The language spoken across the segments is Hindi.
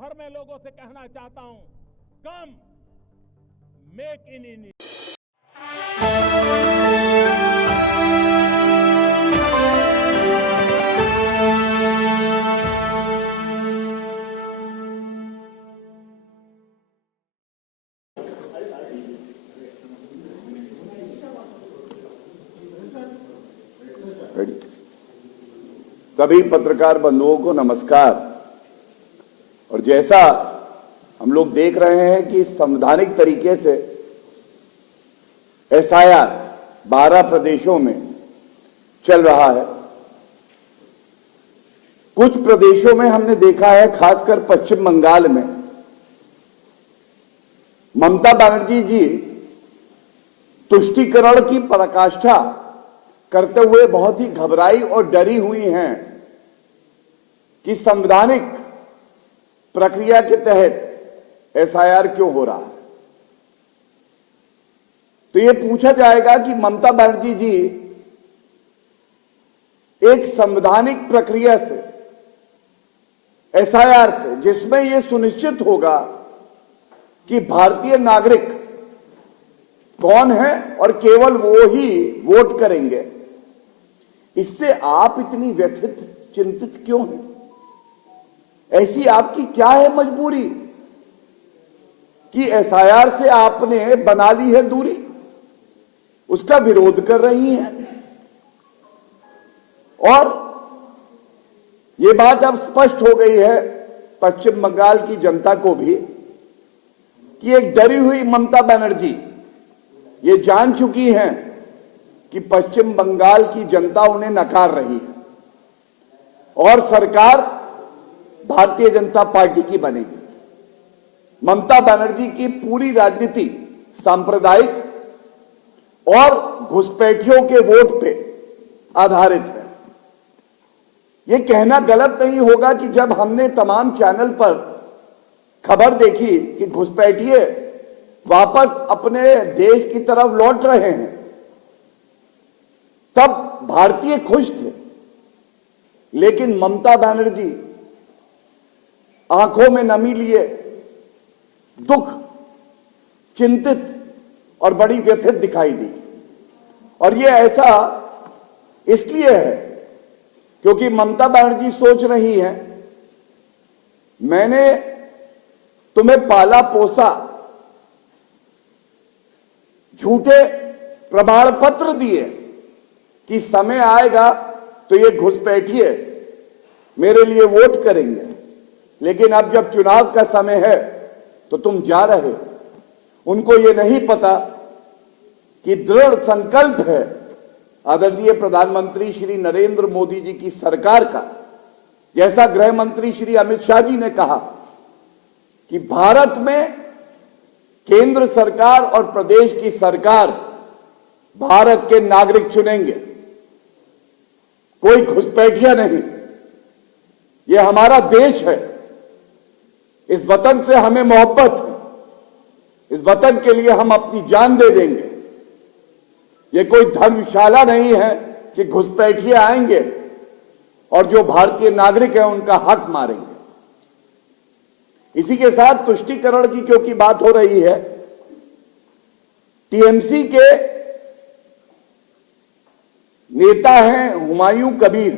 भर में लोगों से कहना चाहता हूं, कम मेक इन इंडिया। सभी पत्रकार बंधुओं को नमस्कार। और जैसा हम लोग देख रहे हैं कि संवैधानिक तरीके से एसआईआर 12 प्रदेशों में चल रहा है। कुछ प्रदेशों में हमने देखा है, खासकर पश्चिम बंगाल में ममता बनर्जी जी तुष्टीकरण की पराकाष्ठा करते हुए बहुत ही घबराई और डरी हुई हैं कि संवैधानिक प्रक्रिया के तहत एसआईआर क्यों हो रहा है। तो यह पूछा जाएगा कि ममता बनर्जी जी एक संवैधानिक प्रक्रिया से, एसआईआर से, जिसमें यह सुनिश्चित होगा कि भारतीय नागरिक कौन है और केवल वो ही वोट करेंगे, इससे आप इतनी व्यथित, चिंतित क्यों हैं? ऐसी आपकी क्या है मजबूरी कि एसआईआर से आपने बना ली है दूरी, उसका विरोध कर रही हैं? और यह बात अब स्पष्ट हो गई है पश्चिम बंगाल की जनता को भी कि एक डरी हुई ममता बनर्जी ये जान चुकी हैं कि पश्चिम बंगाल की जनता उन्हें नकार रही है और सरकार भारतीय जनता पार्टी की बनेगी। ममता बनर्जी की पूरी राजनीति सांप्रदायिक और घुसपैठियों के वोट पे आधारित है। यह कहना गलत नहीं होगा कि जब हमने तमाम चैनल पर खबर देखी कि घुसपैठिए वापस अपने देश की तरफ लौट रहे हैं, तब भारतीय खुश थे। लेकिन ममता बनर्जी आंखों में नमी लिए, दुख, चिंतित और बड़ी व्यथित दिखाई दी। और यह ऐसा इसलिए है क्योंकि ममता बनर्जी सोच रही है, मैंने तुम्हें पाला पोसा, झूठे प्रमाण पत्र दिए कि समय आएगा तो ये घुसपैठिए मेरे लिए वोट करेंगे, लेकिन अब जब चुनाव का समय है तो तुम जा रहे हो। उनको ये नहीं पता कि दृढ़ संकल्प है आदरणीय प्रधानमंत्री श्री नरेंद्र मोदी जी की सरकार का, जैसा गृह मंत्री श्री अमित शाह जी ने कहा कि भारत में केंद्र सरकार और प्रदेश की सरकार भारत के नागरिक चुनेंगे, कोई घुसपैठिया नहीं। यह हमारा देश है, इस वतन से हमें मोहब्बत है, इस वतन के लिए हम अपनी जान दे देंगे। यह कोई धर्मशाला नहीं है कि घुसपैठिए आएंगे और जो भारतीय नागरिक हैं उनका हक मारेंगे। इसी के साथ तुष्टीकरण की क्योंकि बात हो रही है, टीएमसी के नेता हैं हुमायूं कबीर।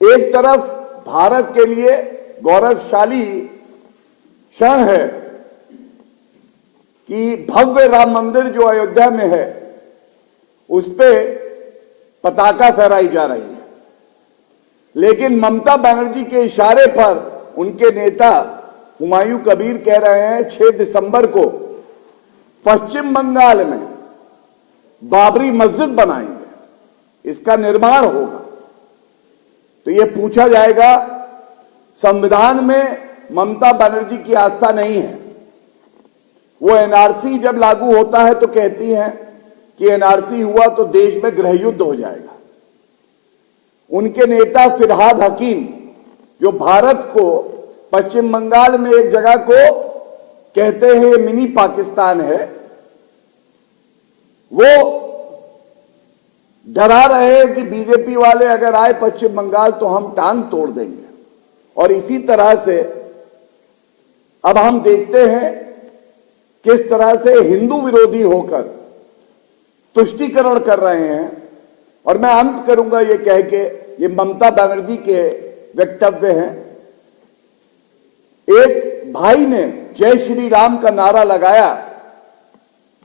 एक तरफ भारत के लिए गौरवशाली क्षण है कि भव्य राम मंदिर जो अयोध्या में है उस पे पताका फहराई जा रही है, लेकिन ममता बनर्जी के इशारे पर उनके नेता हुमायूं कबीर कह रहे हैं 6 दिसंबर को पश्चिम बंगाल में बाबरी मस्जिद बनाएंगे, इसका निर्माण होगा। तो यह पूछा जाएगा, संविधान में ममता बनर्जी की आस्था नहीं है। वो एनआरसी जब लागू होता है तो कहती हैं कि एनआरसी हुआ तो देश में गृह युद्ध हो जाएगा। उनके नेता फिरहाद हकीम, जो भारत को पश्चिम बंगाल में एक जगह को कहते हैं मिनी पाकिस्तान है, वो डरा रहे हैं कि बीजेपी वाले अगर आए पश्चिम बंगाल तो हम टांग तोड़ देंगे और इसी तरह से अब हम देखते हैं किस तरह से हिंदू विरोधी होकर तुष्टीकरण कर रहे हैं। और मैं अंत करूंगा ये कह के, ये ममता बनर्जी के वक्तव्य हैं। एक भाई ने जय श्री राम का नारा लगाया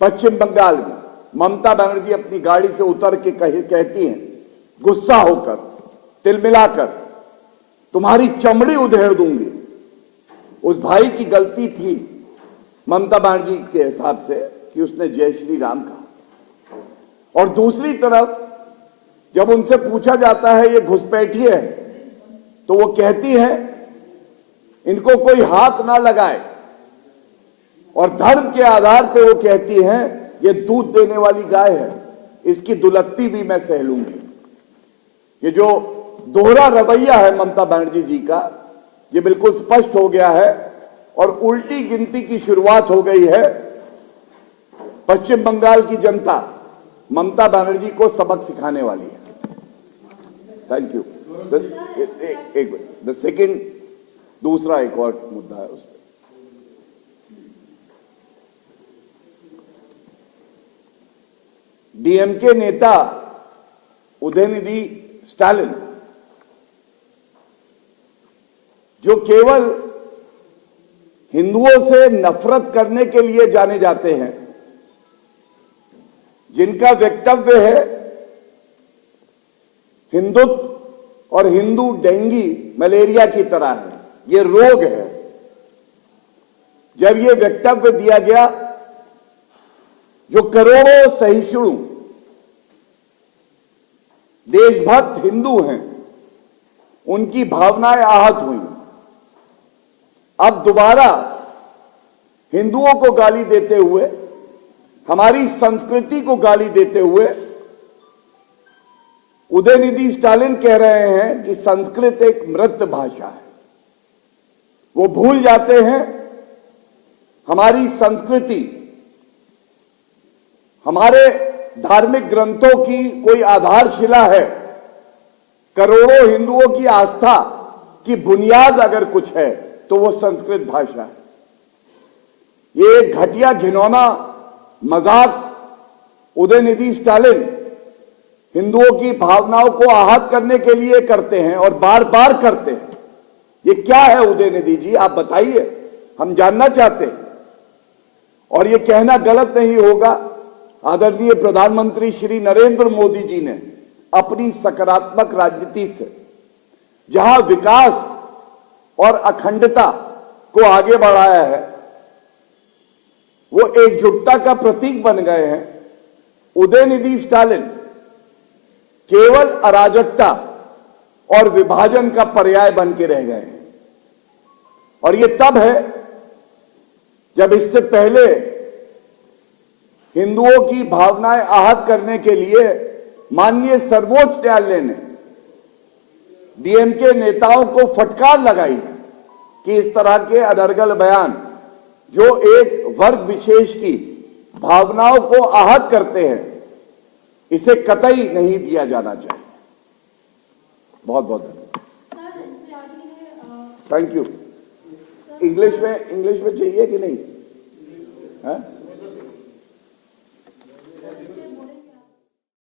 पश्चिम बंगाल में। ममता बनर्जी अपनी गाड़ी से उतर के कहती हैं गुस्सा होकर, तिलमिलाकर, तुम्हारी चमड़ी उधेड़ दूंगी। उस भाई की गलती थी ममता बनर्जी के हिसाब से कि उसने जय श्री राम कहा। और दूसरी तरफ जब उनसे पूछा जाता है ये घुसपैठिए है, तो वो कहती है इनको कोई हाथ ना लगाए। और धर्म के आधार पे वो कहती हैं ये दूध देने वाली गाय है, इसकी दुलत्ती भी मैं सह लूंगी। ये जो दोहरा रवैया है ममता बनर्जी जी का, ये बिल्कुल स्पष्ट हो गया है और उल्टी गिनती की शुरुआत हो गई है। पश्चिम बंगाल की जनता ममता बनर्जी को सबक सिखाने वाली है। Thank you. एक द सेकेंड, दूसरा एक और मुद्दा है उस पर। डीएमके नेता उदयनिधि स्टालिन, जो केवल हिंदुओं से नफरत करने के लिए जाने जाते हैं, जिनका वक्तव्य है हिंदुत्व और हिंदू डेंगू मलेरिया की तरह है, ये रोग है। जब ये वक्तव्य दिया गया, जो करोड़ों सहिष्णु देशभक्त हिंदू हैं, उनकी भावनाएं आहत हुई। अब दोबारा हिंदुओं को गाली देते हुए, हमारी संस्कृति को गाली देते हुए उदयनिधि स्टालिन कह रहे हैं कि संस्कृत एक मृत भाषा है। वो भूल जाते हैं हमारी संस्कृति, हमारे धार्मिक ग्रंथों की कोई आधारशिला है। करोड़ों हिंदुओं की आस्था की बुनियाद अगर कुछ है तो वो संस्कृत भाषा है। ये घटिया घिनौना मजाक उदयनिधि स्टालिन हिंदुओं की भावनाओं को आहत करने के लिए करते हैं और बार बार करते हैं। ये क्या है उदयनिधि जी, आप बताइए, हम जानना चाहते हैं। और ये कहना गलत नहीं होगा, आदरणीय प्रधानमंत्री श्री नरेंद्र मोदी जी ने अपनी सकारात्मक राजनीति से जहां विकास और अखंडता को आगे बढ़ाया है, वो एकजुटता का प्रतीक बन गए हैं। उदयनिधि स्टालिन केवल अराजकता और विभाजन का पर्याय बन के रह गए हैं। और ये तब है जब इससे पहले हिंदुओं की भावनाएं आहत करने के लिए माननीय सर्वोच्च न्यायालय ने डीएमके नेताओं को फटकार लगाई है कि इस तरह के अनर्गल बयान जो एक वर्ग विशेष की भावनाओं को आहत करते हैं, इसे कतई नहीं दिया जाना चाहिए। बहुत बहुत धन्यवाद। Thank you. इंग्लिश में चाहिए कि नहीं है?